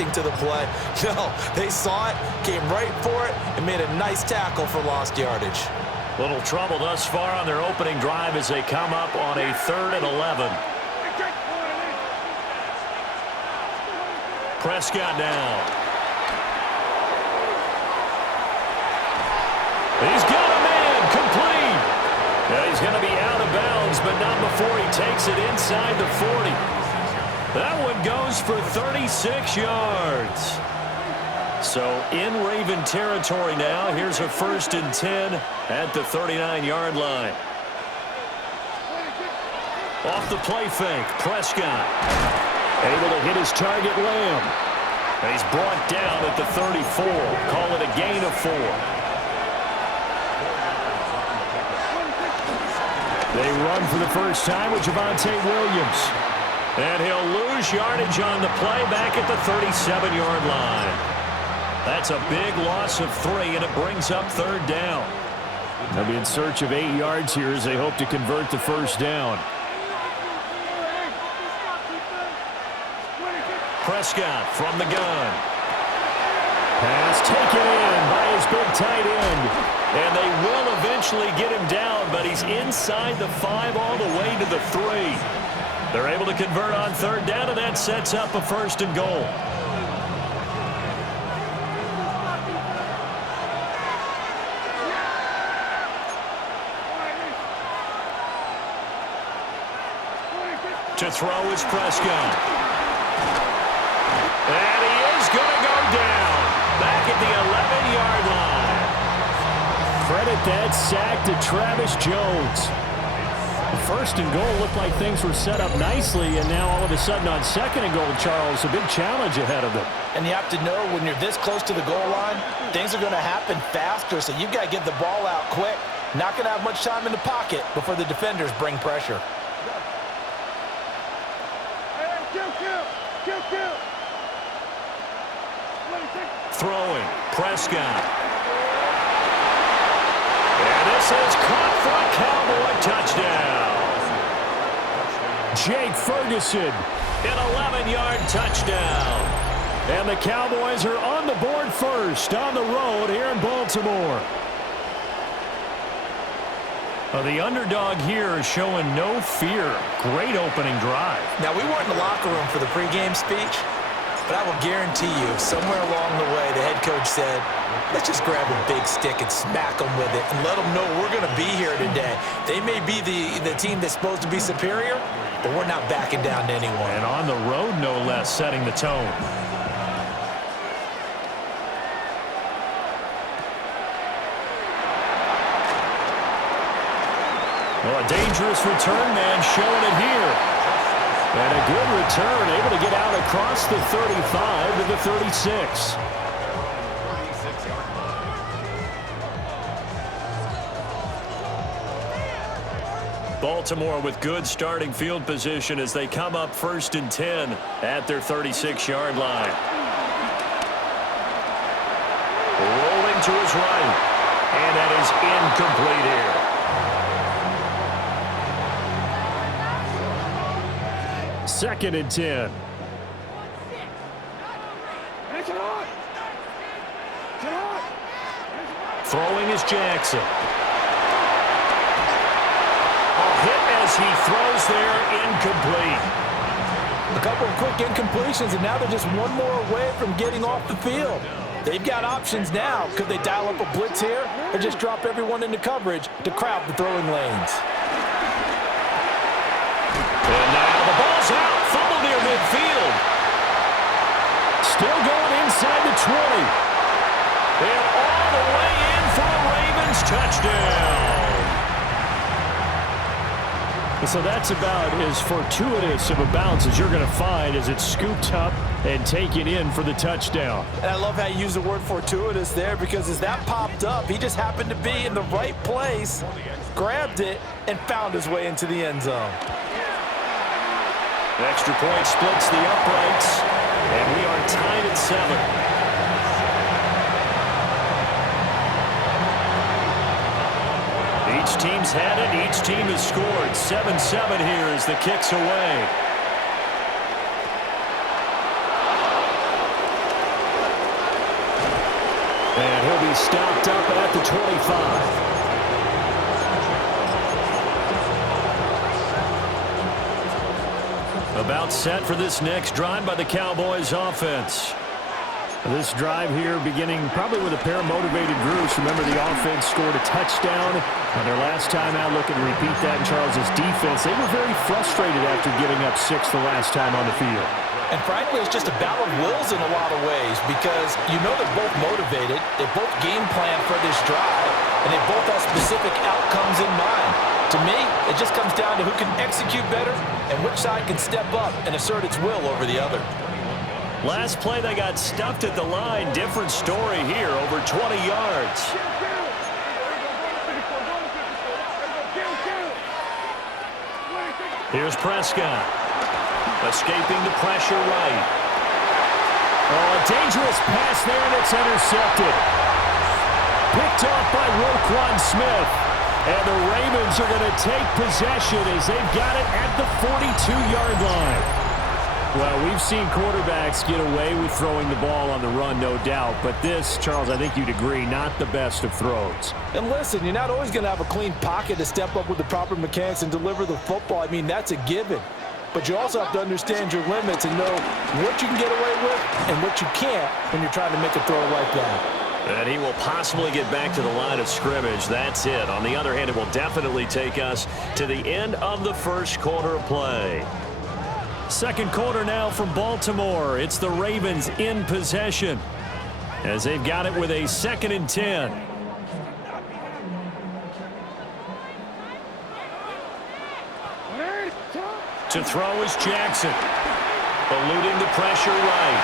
reacting to the play. No, they saw it, came right for it, and made a nice tackle for lost yardage. Little trouble thus far on their opening drive as they come up on a 3rd and 11. Prescott now. He's got a man complete. Yeah, he's going to be out of bounds, but not before he takes it inside the 40. That one goes for 36 yards. So in Raven territory now. Here's a 1st and 10 at the 39-yard line. Off the play fake, Prescott. Able to hit his target, Lamb. And he's brought down at the 34. Call it a gain of 4. They run for the first time with Javonte Williams. And he'll lose yardage on the play back at the 37-yard line. That's a big loss of 3, and it brings up 3rd down. They'll be in search of 8 yards here as they hope to convert the first down. Prescott from the gun. Pass taken in by his big tight end. And they will eventually get him down, but he's inside the 5 all the way to the 3. They're able to convert on 3rd down, and that sets up a 1st and goal. To throw is Prescott. And he is going to go down. Back at the 11-yard line. Credit that sack to Travis Jones. The 1st and goal looked like things were set up nicely, and now all of a sudden on 2nd and goal, Charles, a big challenge ahead of them. And you have to know when you're this close to the goal line, things are going to happen faster, so you've got to get the ball out quick. Not going to have much time in the pocket before the defenders bring pressure. Throwing, Prescott. And this is caught for a Cowboy touchdown. Jake Ferguson, an 11-yard touchdown. And the Cowboys are on the board first on the road here in Baltimore. The underdog here is showing no fear. Great opening drive. Now, we weren't in the locker room for the pregame speech, but I will guarantee you, somewhere along the way, the head coach said, let's just grab a big stick and smack them with it and let them know we're going to be here today. They may be the team that's supposed to be superior, but we're not backing down to anyone. And on the road, no less, setting the tone. Well, a dangerous return man showing it here. And a good return, able to get out across the 35 to the 36. Baltimore with good starting field position as they come up 1st and 10 at their 36-yard line. Rolling to his right. And that is incomplete here. 2nd and 10. Throwing is Jackson. A hit as he throws there, incomplete. A couple of quick incompletions, and now they're just one more away from getting off the field. They've got options now. Could they dial up a blitz here or just drop everyone into coverage to crowd the throwing lanes? And now the ball's out. Fumble near midfield. Still going inside the 20. And all the way in for a Ravens touchdown. So that's about as fortuitous of a bounce as you're going to find as it's scooped up and taken in for the touchdown. And I love how you use the word fortuitous there, because as that popped up, he just happened to be in the right place, grabbed it, and found his way into the end zone. The extra point splits the uprights, and we are tied at 7. Each team's had it. Each team has scored. 7-7 here as the kick's away. He's stopped up at the 25. About set for this next drive by the Cowboys offense. This drive here beginning probably with a pair of motivated groups. Remember, the offense scored a touchdown on their last time out. Looking to repeat that in Charles's defense. They were very frustrated after giving up 6 the last time on the field. And frankly, it's just a battle of wills in a lot of ways because you know they're both motivated. They both game plan for this drive, and they both have specific outcomes in mind. To me, it just comes down to who can execute better and which side can step up and assert its will over the other. Last play, they got stuffed at the line. Different story here, over 20 yards. Here's Prescott. Escaping the pressure right. Oh, a dangerous pass there, and it's intercepted. Picked off by Roquan Smith. And the Ravens are going to take possession as they've got it at the 42-yard line. Well, we've seen quarterbacks get away with throwing the ball on the run, no doubt. But this, Charles, I think you'd agree, not the best of throws. And listen, you're not always going to have a clean pocket to step up with the proper mechanics and deliver the football. I mean, that's a given. But you also have to understand your limits and know what you can get away with and what you can't when you're trying to make a throw like that. And he will possibly get back to the line of scrimmage. That's it. On the other hand, it will definitely take us to the end of the first quarter of play. Second quarter now from Baltimore. It's the Ravens in possession as they've got it with a 2nd and 10. To throw is Jackson. Eluding the pressure right.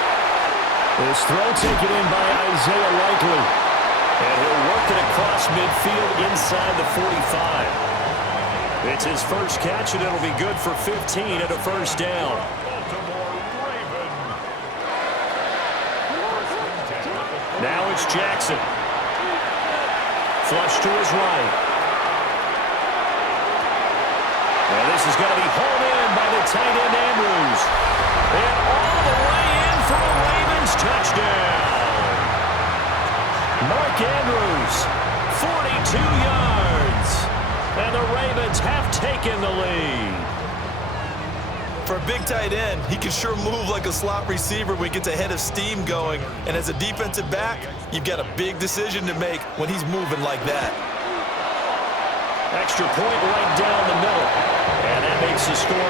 This throw taken in by Isaiah Likely. And he'll work it across midfield inside the 45. It's his first catch, and it'll be good for 15 and a first down. Now it's Jackson. Flush to his right. And this is going to be hauled in by the tight end Andrews. And all the way in for a Ravens touchdown. Mark Andrews, 42 yards. And the Ravens have taken the lead. For a big tight end, he can sure move like a slot receiver when he gets a head of steam going. And as a defensive back, you've got a big decision to make when he's moving like that. Extra point right down the middle. And that makes the score 14-7.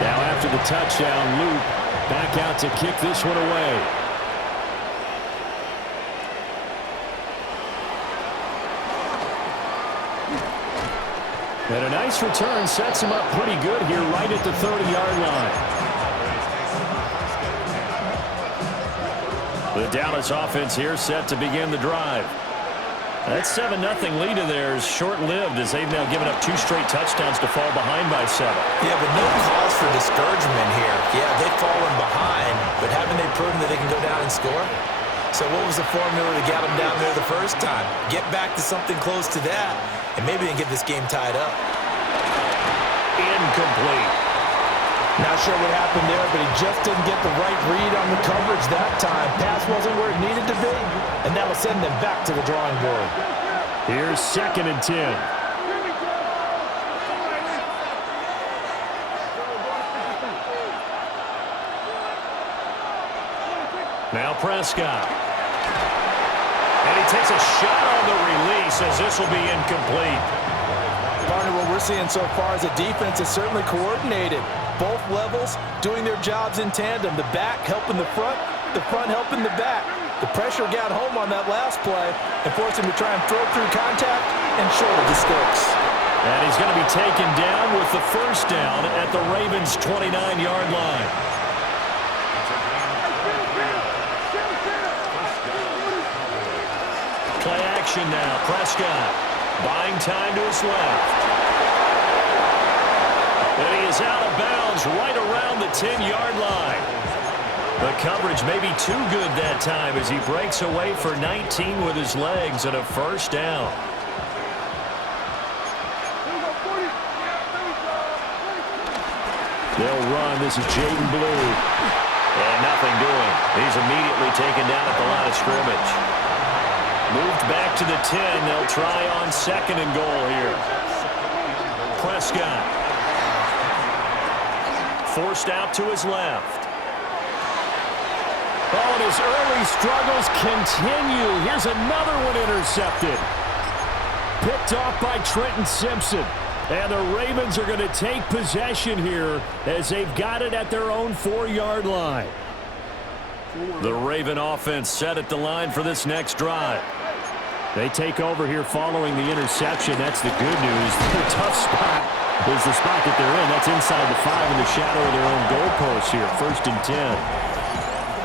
Now after the touchdown, Luke back out to kick this one away. And a nice return sets him up pretty good here right at the 30-yard line. The Dallas offense here set to begin the drive. That 7-0 lead of theirs short-lived as they've now given up 2 straight touchdowns to fall behind by 7. Yeah, but no cause for discouragement here. Yeah, they've fallen behind, but haven't they proven that they can go down and score? So what was the formula that got them down there the first time? Get back to something close to that, and maybe they can get this game tied up. Incomplete. Not sure what happened there, but he just didn't get the right read on the coverage that time. Pass wasn't where it needed to be, and that'll send them back to the drawing board. Here's 2nd and 10. Now Prescott. And he takes a shot on the release as this will be incomplete. Partner, what we're seeing so far as a defense is certainly coordinated. Both levels doing their jobs in tandem. The back helping the front helping the back. The pressure got home on that last play and forced him to try and throw through contact and short of the sticks. And he's going to be taken down with the first down at the Ravens' 29-yard line. Play action now. Prescott buying time to his left. And he is out of bounds right around the 10-yard line. The coverage may be too good that time as he breaks away for 19 with his legs and a first down. They'll run. This is Jaden Blue. And nothing doing. He's immediately taken down at the line of scrimmage. Moved back to the 10. They'll try on 2nd and goal here. Prescott. Forced out to his left. Oh, and his early struggles continue. Here's another one intercepted. Picked off by Trenton Simpson. And the Ravens are going to take possession here as they've got it at their own 4-yard line. The Raven offense set at the line for this next drive. They take over here following the interception. That's the good news. The tough spot is the spot that they're in. That's inside the 5 in the shadow of their own goalpost here. 1st and 10.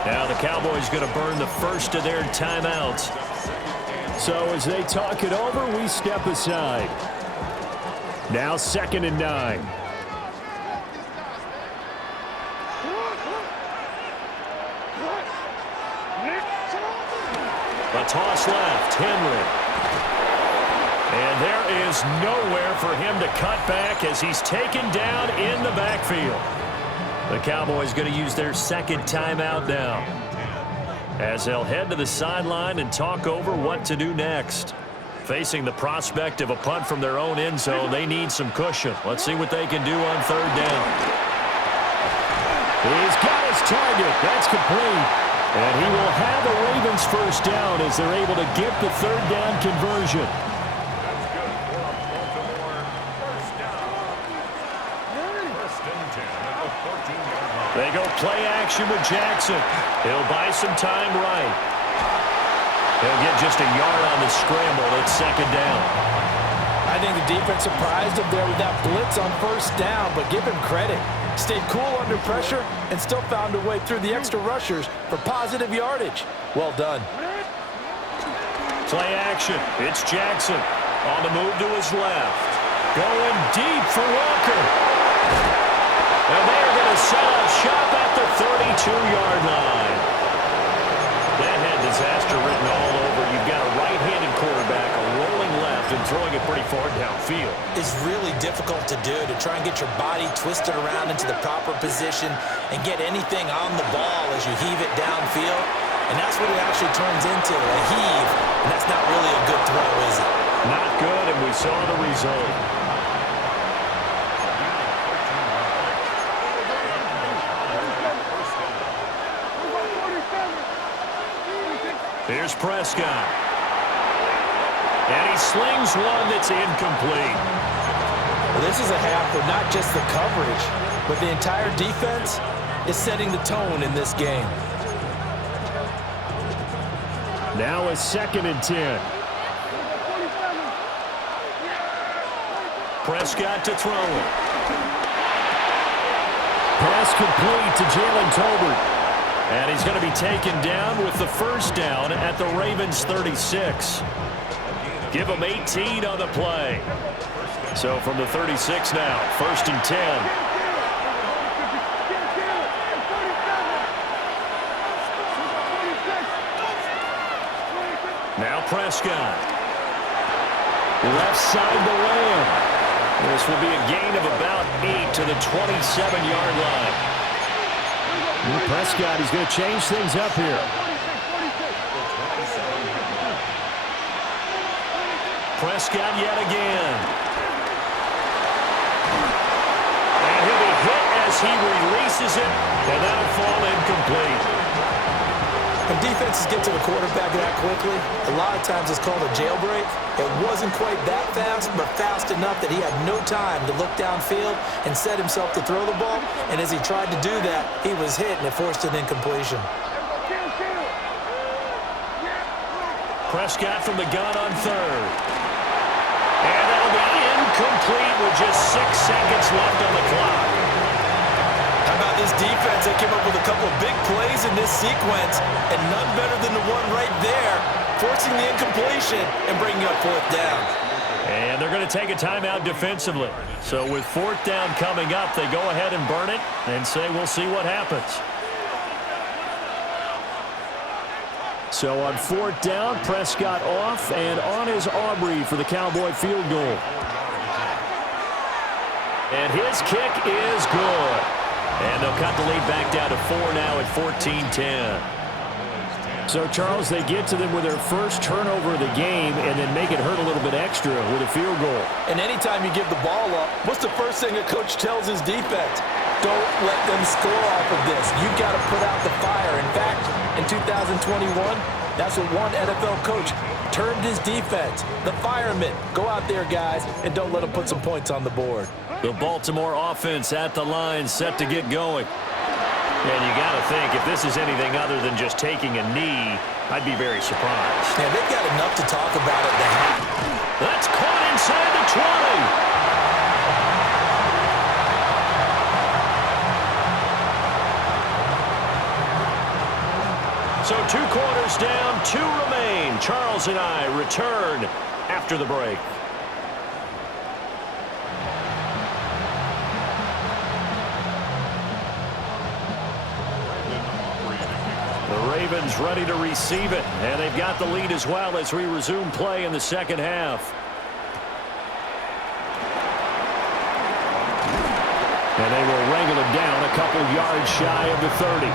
Now the Cowboys going to burn the first of their timeouts. So as they talk it over, we step aside. Now 2nd and 9. A toss left, Henry. And there is nowhere for him to cut back as he's taken down in the backfield. The Cowboys going to use their 2nd timeout now, as they'll head to the sideline and talk over what to do next. Facing the prospect of a punt from their own end zone, they need some cushion. Let's see what they can do on 3rd down. He's got his target. That's complete. And he will have the Ravens 1st down as they're able to get the 3rd down conversion. They go play action with Jackson. He'll buy some time right. He'll get just a yard on the scramble. It's 2nd down. I think the defense surprised him there with that blitz on 1st down, but give him credit. Stayed cool under pressure and still found a way through the extra rushers for positive yardage. Well done. Play action. It's Jackson on the move to his left. Going deep for Walker. And they're going to set up shop at the 32-yard line. That had disaster written all over. You've got a right-handed quarterback, a rolling left, and throwing it pretty far downfield. It's really difficult to do, to try and get your body twisted around into the proper position and get anything on the ball as you heave it downfield. And that's what it actually turns into, a heave. And that's not really a good throw, is it? Not good, and we saw the result. Here's Prescott. And he slings one that's incomplete. Well, this is a half where not just the coverage, but the entire defense is setting the tone in this game. Now a 2nd and 10. Prescott to throw it. Pass complete to Jalen Tolbert. And he's going to be taken down with the 1st down at the Ravens 36. Give him 18 on the play. So from the 36 now, 1st and 10. Now Prescott. Left side to Lamb. This will be a gain of about 8 to the 27-yard line. Prescott, he's going to change things up here. Prescott yet again. And he'll be hit as he releases it, and that'll fall incomplete. When defenses get to the quarterback that quickly, a lot of times it's called a jailbreak. It wasn't quite that fast, but fast enough that he had no time to look downfield and set himself to throw the ball. And as he tried to do that, he was hit, and it forced an incompletion. Prescott from the gun on 3rd. And that'll be incomplete with just 6 seconds left on the clock. How about this defense? They came up with a couple of big plays in this sequence, and none better than the one right there, forcing the incompletion and bringing up 4th down. And they're going to take a timeout defensively. So with 4th down coming up, they go ahead and burn it and say we'll see what happens. So on 4th down, Prescott off, and on is Aubrey for the Cowboy field goal. And his kick is good. And they'll cut the lead back down to 4 now at 14-10. So, Charles, they get to them with their first turnover of the game and then make it hurt a little bit extra with a field goal. And anytime you give the ball up, what's the first thing a coach tells his defense? Don't let them score off of this. You've got to put out the fire. In fact, in 2021, that's what one NFL coach termed his defense. The firemen. Go out there, guys, and don't let them put some points on the board. The Baltimore offense at the line, set to get going. And you got to think, if this is anything other than just taking a knee, I'd be very surprised. Yeah, they've got enough to talk about at the half. That's caught inside the 20. So 2 quarters down, 2 remain. Charles and I return after the break. The Ravens ready to receive it, and they've got the lead as well as we resume play in the second half. And they will wrangle it down a couple yards shy of the 30.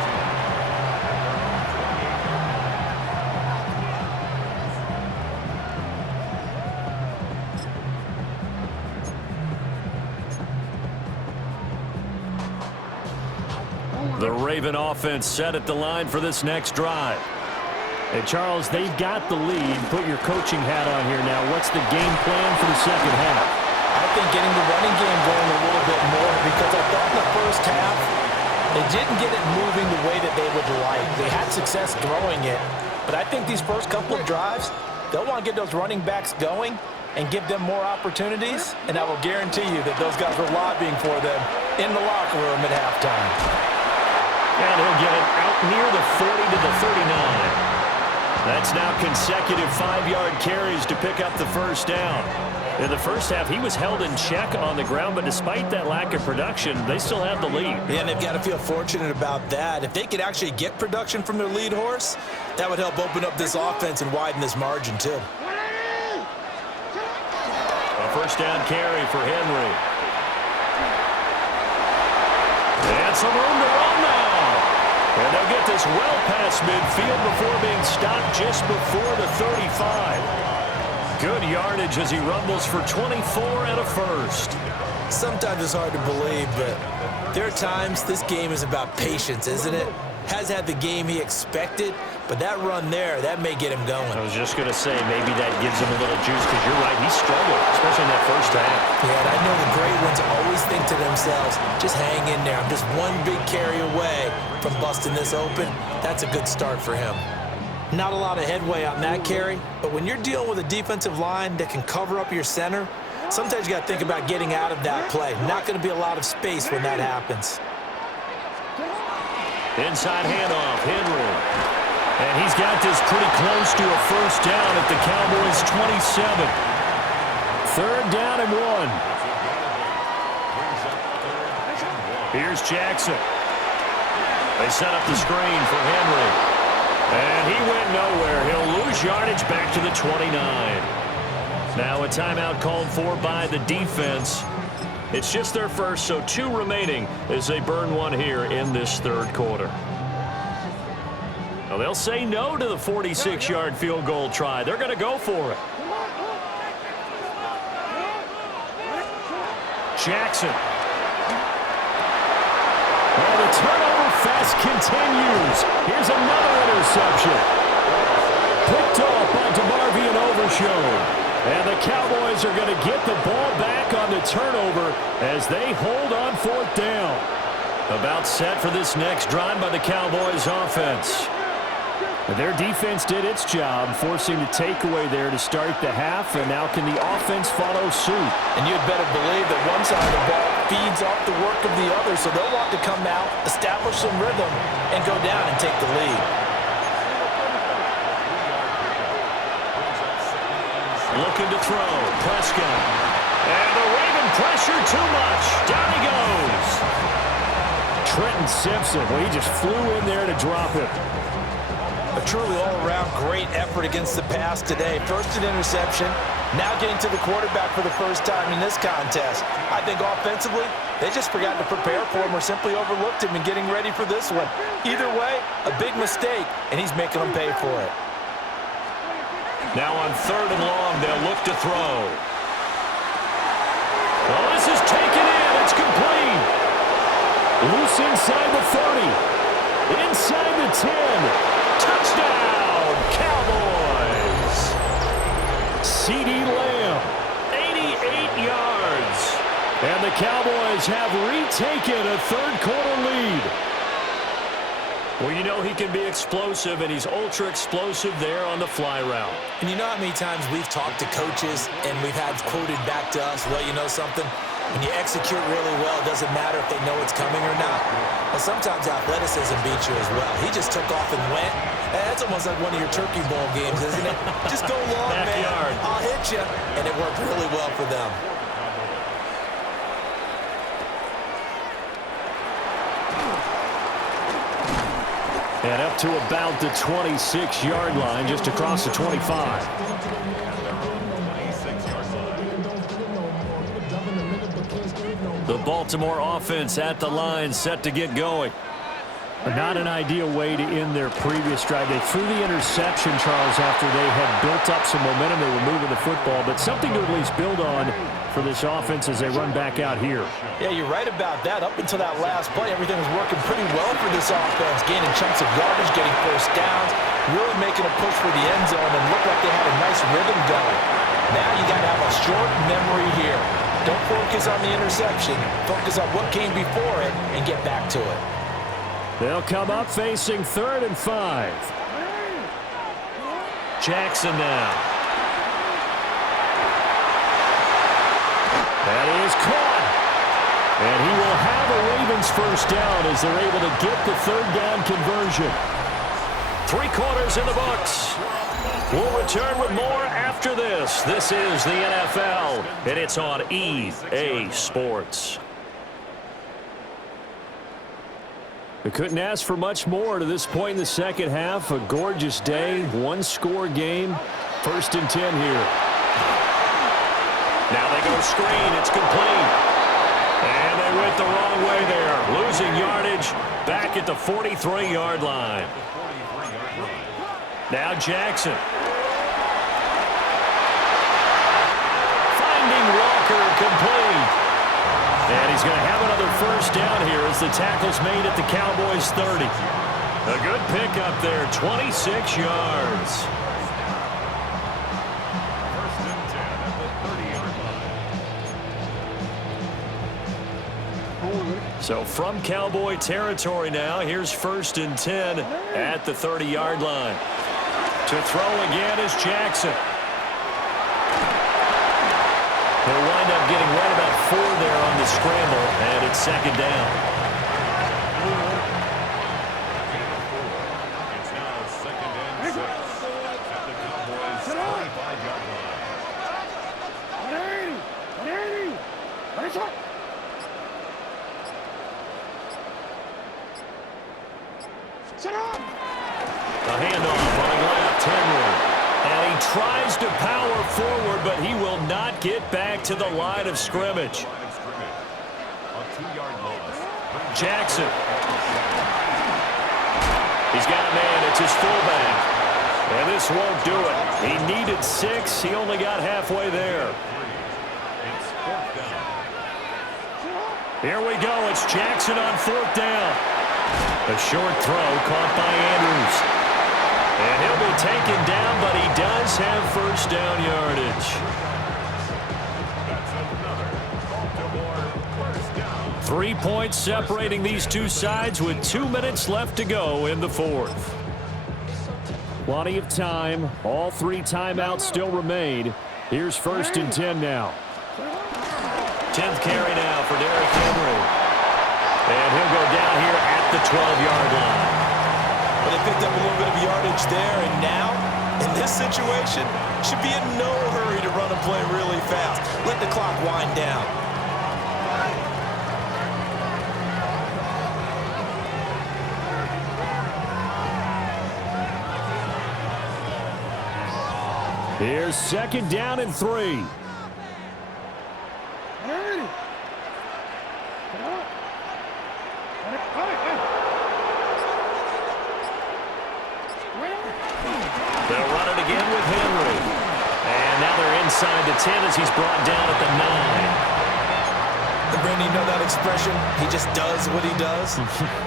The Raven offense set at the line for this next drive. Hey, Charles, they've got the lead. Put your coaching hat on here now. What's the game plan for the second half? I think getting the running game going a little bit more, because I thought in the first half they didn't get it moving the way that they would like. They had success throwing it, but I think these first couple of drives, they'll want to get those running backs going and give them more opportunities, and I will guarantee you that those guys were lobbying for them in the locker room at halftime. And he'll get it out near the 40 to the 39. That's now consecutive 5-yard carries to pick up the first down. In the first half, he was held in check on the ground, but despite that lack of production, they still have the lead. Yeah, and they've got to feel fortunate about that. If they could actually get production from their lead horse, that would help open up this offense and widen this margin, too. A first down carry for Henry. And some room to run now. And they'll get this well past midfield before being stopped just before the 35. Good yardage as he rumbles for 24 and a first. Sometimes it's hard to believe, but there are times this game is about patience, isn't it? Has had the game he expected, but that run there, that may get him going. I was just going to say, maybe that gives him a little juice, because you're right, he struggled, especially in that first half. Yeah, and I know the great ones always think to themselves, just hang in there. I'm just one big carry away from busting this open. That's a good start for him. Not a lot of headway on that carry, but when you're dealing with a defensive line that can cover up your center, sometimes you got to think about getting out of that play. Not going to be a lot of space when that happens. Inside handoff, Henry. And he's got this pretty close to a first down at the Cowboys' 27. 3rd down and 1. Here's Jackson. They set up the screen for Henry. And he went nowhere. He'll lose yardage back to the 29. Now a timeout called for by the defense. It's just their first, so 2 remaining as they burn one here in this 3rd quarter. Well, they'll say no to the 46-yard field goal try. They're going to go for it. Jackson. And the turnover fest continues. Here's another interception. Picked off by DeMarvion Overshown. And the Cowboys are going to get the ball back on the turnover as they hold on 4th down. About set for this next drive by the Cowboys offense. Their defense did its job, forcing the takeaway there to start the half, and now can the offense follow suit? And you'd better believe that one side of the ball feeds off the work of the other, so they'll want to come out, establish some rhythm, and go down and take the lead. Looking to throw, Prescott. And the Raven pressure too much. Down he goes. Trenton Simpson, well, he just flew in there to drop it. A truly all-around great effort against the pass today. First an interception, now getting to the quarterback for the first time in this contest. I think offensively, they just forgot to prepare for him or simply overlooked him in getting ready for this one. Either way, a big mistake, and he's making them pay for it. Now on 3rd and long, they'll look to throw. Well, this is taken in. It's complete. Loose inside the 30. Inside the 10. Touchdown, Cowboys. CeeDee Lamb, 88 yards. And the Cowboys have retaken a third-quarter lead. Well, you know he can be explosive, and he's ultra-explosive there on the fly route. And you know how many times we've talked to coaches and we've had quoted back to us, well, you know something? When you execute really well, it doesn't matter if they know it's coming or not. But sometimes athleticism beats you as well. He just took off and went. That's almost like one of your Turkey Bowl games, isn't it? Just go long, man. I'll hit you. And it worked really well for them. And up to about the 26-yard line, just across the 25. The Baltimore offense at the line, set to get going. Not an ideal way to end their previous drive. They threw the interception, Charles, after they had built up some momentum. They were moving the football, but something to at least build on for this offense as they run back out here. Yeah, you're right about that. Up until that last play, everything was working pretty well for this offense, gaining chunks of yardage, getting first downs, really making a push for the end zone, and looked like they had a nice rhythm going. Now you got to have a short memory here. Don't focus on the interception. Focus on what came before it and get back to it. They'll come up facing 3rd and 5. Jackson now. That is caught. And he will have a Ravens first down as they're able to get the 3rd down conversion. 3 quarters in the books. We'll return with more after this. This is the NFL, and it's on EA Sports. We couldn't ask for much more to this point in the second half. A gorgeous day, 1-score game. 1st and 10 here. Now they go screen. It's complete. And they went the wrong way there. Losing yardage back at the 43-yard line. Now Jackson. Finding Walker complete. And he's going to have another first down here as the tackle's made at the Cowboys' 30. A good pickup there, 26 yards. So from Cowboy territory now, here's 1st and 10 at the 30-yard line. To throw again is Jackson. He'll wind up getting right about 4 there on the scramble, and it's 2nd down. It's now 2nd and 6 at the Cowboys' 35-yard line. A handoff running left, Henry. And he tries to power forward, but he will not get back to the line of scrimmage. Jackson. He's got a man. It's his fullback. And this won't do it. He needed 6. He only got halfway there. Here we go. It's Jackson on 4th down. A short throw caught by Andrews. And he'll be taken down, but he does have first down yardage. That's another Baltimore first down. 3 points separating these two sides with 2 minutes left to go in the 4th. Plenty of time. All 3 timeouts still remain. Here's 1st and 10 now. 10th carry now for Derrick Henry. And he'll go down here at the 12-yard line. Well, they picked up a little bit of yardage there, and now, in this situation, should be in no hurry to run a play really fast. Let the clock wind down. Here's 2nd down and 3. They'll run it again with Henry. And now they're inside the 10 as he's brought down at the 9. And Brandon, you know that expression? He just does what he does?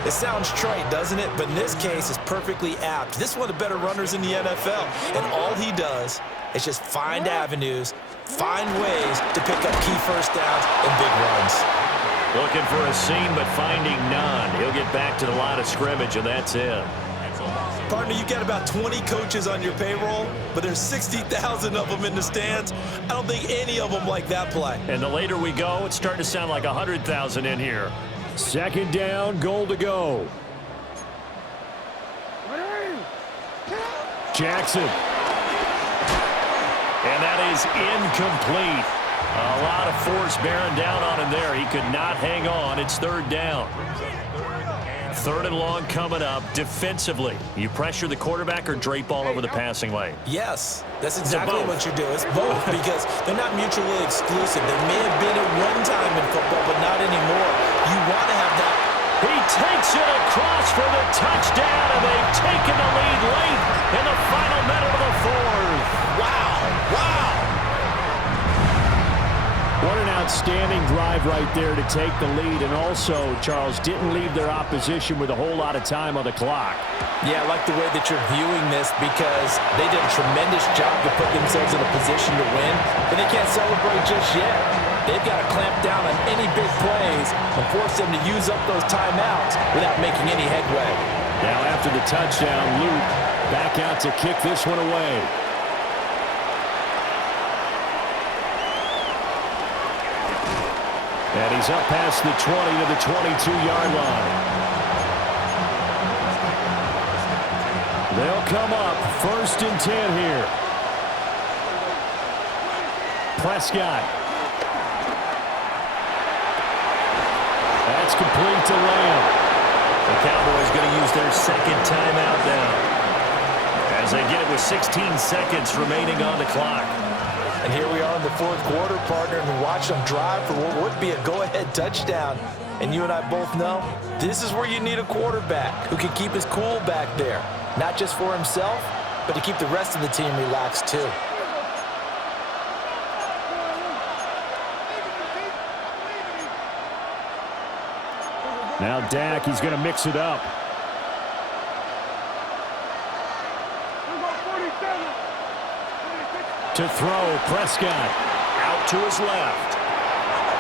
It sounds trite, doesn't it? But in this case, it's perfectly apt. This is one of the better runners in the NFL. And all he does is just find avenues, find ways to pick up key first downs and big runs. Looking for a seam, but finding none. He'll get back to the line of scrimmage, and that's it. Partner, you got about 20 coaches on your payroll, but there's 60,000 of them in the stands. I don't think any of them like that play. And the later we go, it's starting to sound like 100,000 in here. 2nd down, goal to go. Jackson. And that is incomplete. A lot of force bearing down on him there. He could not hang on. It's 3rd down. 3rd and long coming up. Defensively, you pressure the quarterback or drape all over the passing lane? Yes, that's exactly what you do. It's both because they're not mutually exclusive. They may have been at one time in football, but not anymore. You want to have that. He takes it across for the touchdown, and they've taken the lead late in the final minute of the 4th. Wow, wow. What an outstanding drive right there to take the lead, and also, Charles, didn't leave their opposition with a whole lot of time on the clock. Yeah, I like the way that you're viewing this because they did a tremendous job to put themselves in a position to win, but they can't celebrate just yet. They've got to clamp down on any big plays and force them to use up those timeouts without making any headway. Now after the touchdown, Luke back out to kick this one away. And he's up past the 20 to the 22-yard line. They'll come up 1st and 10 here. Prescott. That's complete to Lamb. The Cowboys going to use their 2nd timeout now, as they get it with 16 seconds remaining on the clock. And here we are in the 4th quarter, partner, and watch them drive for what would be a go-ahead touchdown. And you and I both know this is where you need a quarterback who can keep his cool back there, not just for himself, but to keep the rest of the team relaxed too. Now Dak, he's going to mix it up. To throw, Prescott out to his left.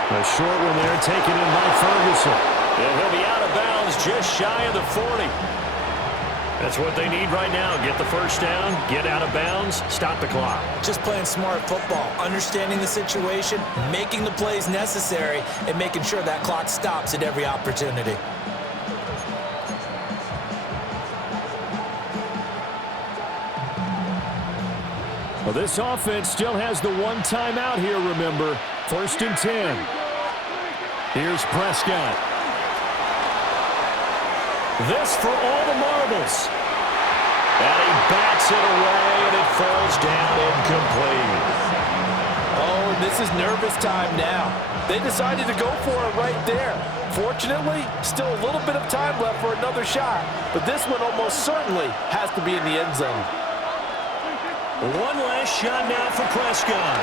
A short one there taken in by Ferguson. And he'll be out of bounds just shy of the 40. That's what they need right now. Get the first down, get out of bounds, stop the clock. Just playing smart football, understanding the situation, making the plays necessary, and making sure that clock stops at every opportunity. Well, this offense still has the one timeout here, remember. 1st and 10. Here's Prescott. This for all the marbles. And he bats it away, and it falls down incomplete. Oh, and this is nervous time now. They decided to go for it right there. Fortunately, still a little bit of time left for another shot, but this one almost certainly has to be in the end zone. One last shot now for Prescott.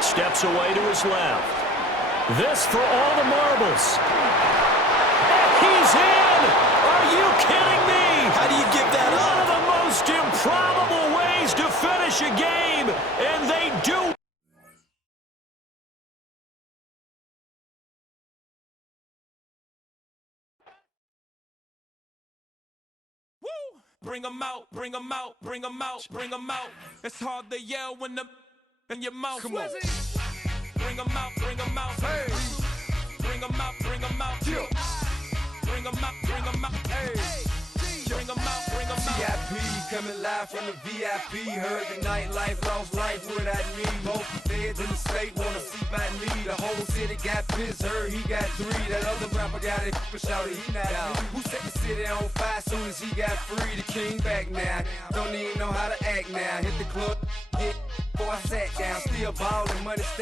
Steps away to his left. This for all the marbles. And he's in! Are you kidding me? How do you give that up? One of the most improbable ways to finish a game, and they do. Bring 'em out, bring 'em out, bring 'em out, bring 'em out. It's hard to yell when the in your mouth. Come on. Bring 'em out, bring 'em out. Hey. Bring 'em out, bring 'em out. Yeah. Bring 'em out, bring 'em out. Hey. Bring 'em out, bring 'em out. VIP coming live from the VIP. Heard the nightlife, lost life without me. Both feds in the state wanna see by me. The whole city got pissed, heard he got 3. That other rapper got it, but shouted he not me. Who set the city on fire soon as he got free? The king back now, don't even know how to act now. Hit the club. before I sat down, still ballin', money stacked.